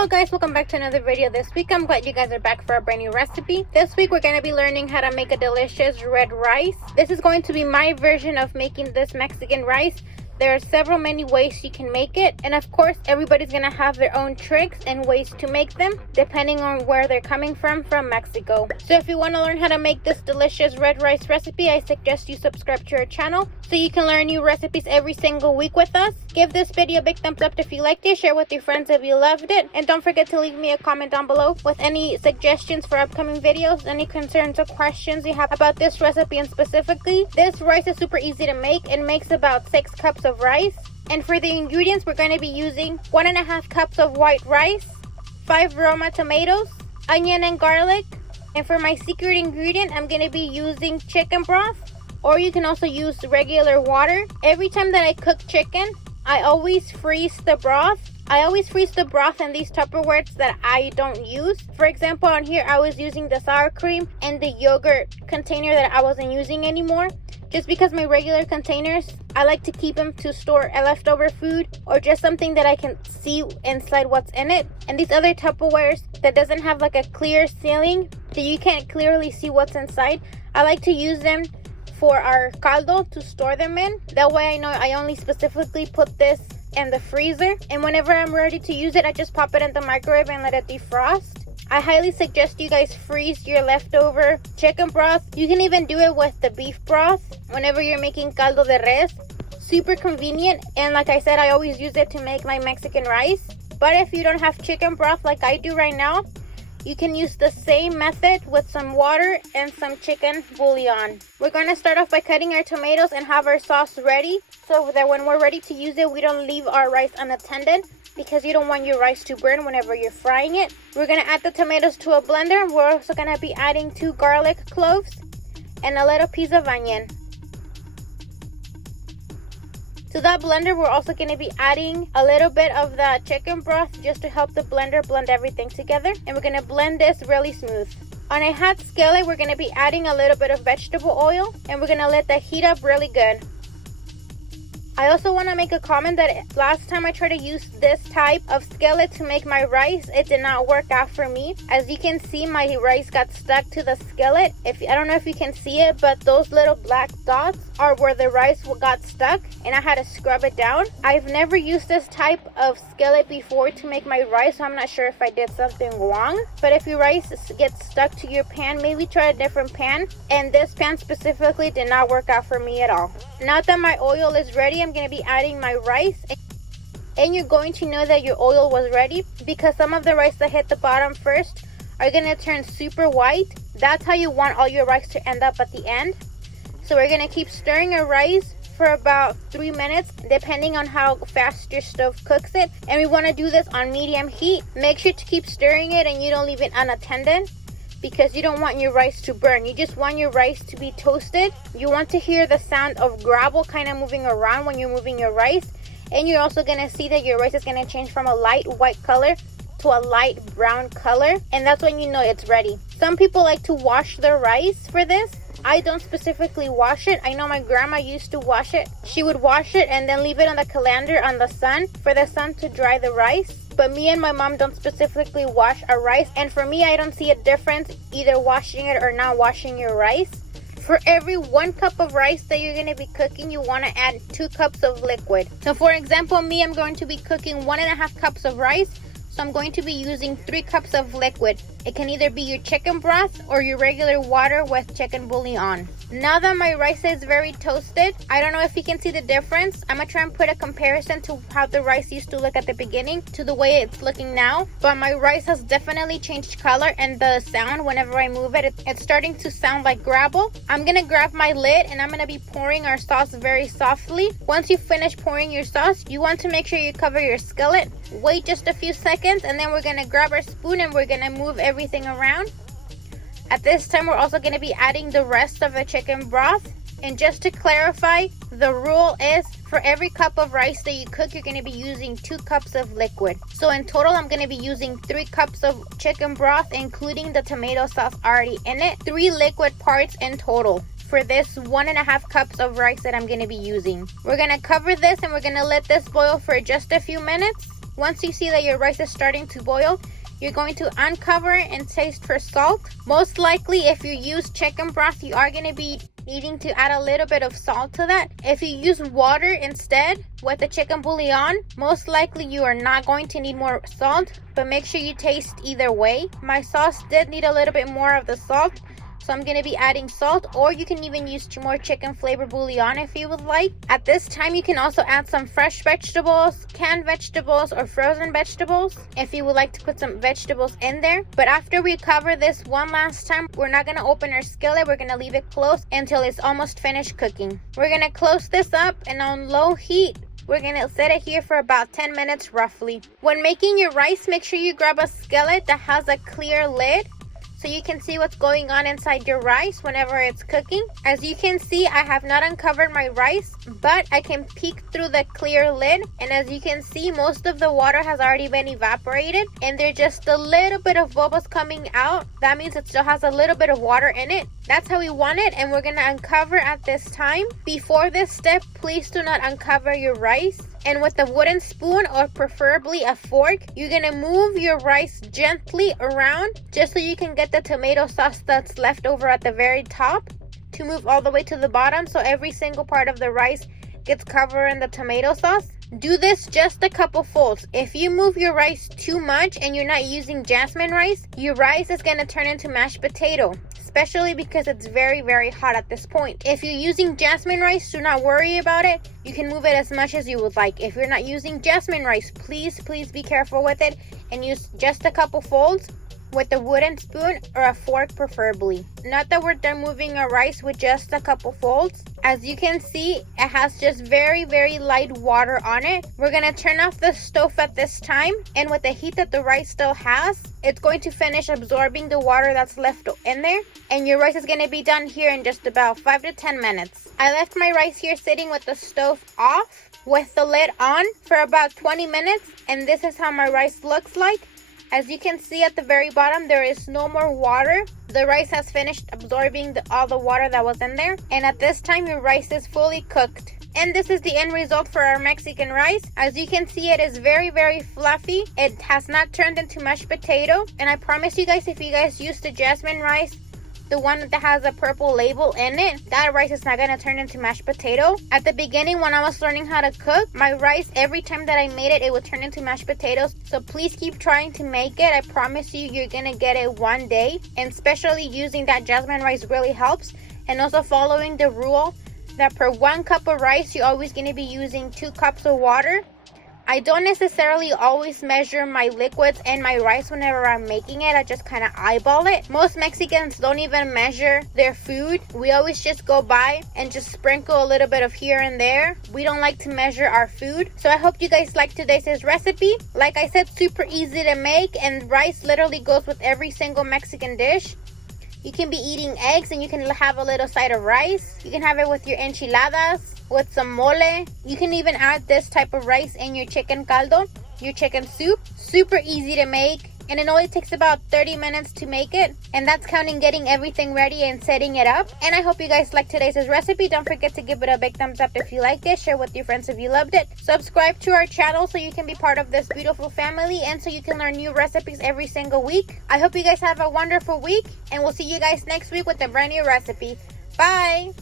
Hello guys, welcome back to another video. This week I'm glad you guys are back for a brand new recipe. This week we're going to be learning how to make a delicious red rice. This is going to be my version of making this Mexican rice. There are many ways you can make it, and of course everybody's gonna have their own tricks and ways to make them depending on where they're coming from Mexico. So if you want to learn how to make this delicious red rice recipe, I suggest you subscribe to our channel so you can learn new recipes every single week with us. Give this video a big thumbs up if you liked it, share with your friends if you loved it, and don't forget to leave me a comment down below with any suggestions for upcoming videos, any concerns or questions you have about this recipe. And specifically, this rice is super easy to make. It makes about 6 cups of rice. And for the ingredients, we're going to be using 1.5 cups of white rice, 5 Roma tomatoes, onion and garlic. And for my secret ingredient, I'm going to be using chicken broth, or you can also use regular water. Every time that I cook chicken, I always freeze the broth. I always freeze the broth in these Tupperwares that I don't use. For example, on here I was using the sour cream and the yogurt container that I wasn't using anymore. Just because my regular containers, I like to keep them to store a leftover food or just something that I can see inside what's in it. And these other Tupperwares that doesn't have like a clear ceiling, so you can't clearly see what's inside, I like to use them for our caldo to store them in. That way I know I only specifically put this in the freezer, and whenever I'm ready to use it, I just pop it in the microwave and let it defrost. I highly suggest you guys freeze your leftover chicken broth. You can even do it with the beef broth whenever you're making caldo de res. Super convenient, and like I said, I always use it to make my Mexican rice. But if you don't have chicken broth like I do right now, you can use the same method with some water and some chicken bouillon. We're going to start off by cutting our tomatoes and have our sauce ready, so that when we're ready to use it, we don't leave our rice unattended, because you don't want your rice to burn whenever you're frying it. We're going to add the tomatoes to a blender. We're also going to be adding 2 garlic cloves and a little piece of onion. To that blender, we're also going to be adding a little bit of the chicken broth just to help the blender blend everything together. And we're going to blend this really smooth. On a hot skillet, we're going to be adding a little bit of vegetable oil, and we're going to let that heat up really good. I also want to make a comment that last time I tried to use this type of skillet to make my rice, it did not work out for me. As you can see, my rice got stuck to the skillet. I don't know if you can see it, but those little black dots are where the rice got stuck, and I had to scrub it down. I've never used this type of skillet before to make my rice, so I'm not sure if I did something wrong. But if your rice gets stuck to your pan, maybe try a different pan. And this pan specifically did not work out for me at all. Now that my oil is ready, I'm going to be adding my rice, and you're going to know that your oil was ready because some of the rice that hit the bottom first are going to turn super white. That's how you want all your rice to end up at the end. So we're going to keep stirring our rice for about 3 minutes depending on how fast your stove cooks it, and we want to do this on medium heat. Make sure to keep stirring it and you don't leave it unattended, because you don't want your rice to burn. You just want your rice to be toasted. You want to hear the sound of gravel kind of moving around when you're moving your rice. And you're also going to see that your rice is going to change from a light white color to a light brown color. And that's when you know it's ready. Some people like to wash their rice for this. I don't specifically wash it. I know my grandma used to wash it. She would wash it and then leave it on the colander on the sun for the sun to dry the rice. But me and my mom don't specifically wash our rice. And for me, I don't see a difference either washing it or not washing your rice. For every 1 cup of rice that you're going to be cooking, you want to add 2 cups of liquid. So for example, me, I'm going to be cooking 1.5 cups of rice. So I'm going to be using 3 cups of liquid. It can either be your chicken broth or your regular water with chicken bouillon. Now that my rice is very toasted, I don't know if you can see the difference. I'm going to try and put a comparison to how the rice used to look at the beginning to the way it's looking now. But my rice has definitely changed color, and the sound whenever I move it, it's starting to sound like gravel. I'm going to grab my lid and I'm going to be pouring our sauce very softly. Once you finish pouring your sauce, you want to make sure you cover your skillet. Wait just a few seconds, and then we're going to grab our spoon and we're going to move everything around. At this time, we're also going to be adding the rest of the chicken broth. And just to clarify, the rule is for every cup of rice that you cook, you're going to be using 2 cups of liquid. So in total, I'm going to be using 3 cups of chicken broth, including the tomato sauce already in it. 3 liquid parts in total for this 1.5 cups of rice that I'm going to be using. We're going to cover this and we're going to let this boil for just a few minutes. Once you see that your rice is starting to boil, you're going to uncover it and taste for salt. Most likely, if you use chicken broth, you are going to be needing to add a little bit of salt to that. If you use water instead with the chicken bouillon, most likely you are not going to need more salt, but make sure you taste either way. My sauce did need a little bit more of the salt, so I'm going to be adding salt, or you can even use more chicken flavor bouillon if you would like. At this time, you can also add some fresh vegetables, canned vegetables, or frozen vegetables if you would like to put some vegetables in there. But after we cover this one last time, we're not going to open our skillet. We're going to leave it closed until it's almost finished cooking. We're going to close this up, and on low heat, we're going to set it here for about 10 minutes roughly. When making your rice, make sure you grab a skillet that has a clear lid, so you can see what's going on inside your rice whenever it's cooking. As you can see, I have not uncovered my rice, but I can peek through the clear lid. And as you can see, most of the water has already been evaporated, and there's just a little bit of bubbles coming out. That means it still has a little bit of water in it. That's how we want it, and we're gonna uncover at this time. Before this step, please do not uncover your rice. And with a wooden spoon, or preferably a fork, you're gonna move your rice gently around just so you can get the tomato sauce that's left over at the very top to move all the way to the bottom, so every single part of the rice gets covered in the tomato sauce. Do this just a couple folds. If you move your rice too much and you're not using jasmine rice, your rice is gonna turn into mashed potato, especially because it's very, very hot at this point. If you're using jasmine rice, do not worry about it. You can move it as much as you would like. If you're not using jasmine rice, please be careful with it and use just a couple folds with a wooden spoon or a fork preferably. Not that we're done moving our rice with just a couple folds. As you can see, it has just very, very light water on it. We're gonna turn off the stove at this time, and with the heat that the rice still has, it's going to finish absorbing the water that's left in there, and your rice is gonna be done here in just about 5 to 10 minutes. I left my rice here sitting with the stove off with the lid on for about 20 minutes, and this is how my rice looks like. As you can see at the very bottom, there is no more water. The rice has finished absorbing all the water that was in there. And at this time, your rice is fully cooked. And this is the end result for our Mexican rice. As you can see, it is very, very fluffy. It has not turned into mashed potato. And I promise you guys, if you guys use the jasmine rice, the one that has a purple label in it, that rice is not gonna turn into mashed potato. At the beginning, when I was learning how to cook my rice, every time that I made it, it would turn into mashed potatoes. So please keep trying to make it. I promise you, you're gonna get it one day. And especially using that jasmine rice really helps. And also following the rule that per 1 cup of rice, you're always gonna be using 2 cups of water. I don't necessarily always measure my liquids and my rice whenever I'm making it. I just kind of eyeball it. Most Mexicans don't even measure their food. We always just go by and just sprinkle a little bit of here and there. We don't like to measure our food. So I hope you guys like today's recipe. Like I said, super easy to make, and rice literally goes with every single Mexican dish. You can be eating eggs and you can have a little side of rice. You can have it with your enchiladas, with some mole. You can even add this type of rice in your chicken caldo, your chicken soup. Super easy to make, and it only takes about 30 minutes to make it, and that's counting getting everything ready and setting it up. And I hope you guys liked today's recipe. Don't forget to give it a big thumbs up if you liked it. Share with your friends if you loved it. Subscribe to our channel so you can be part of this beautiful family, and so you can learn new recipes every single week. I hope you guys have a wonderful week, and we'll see you guys next week with a brand new recipe. Bye!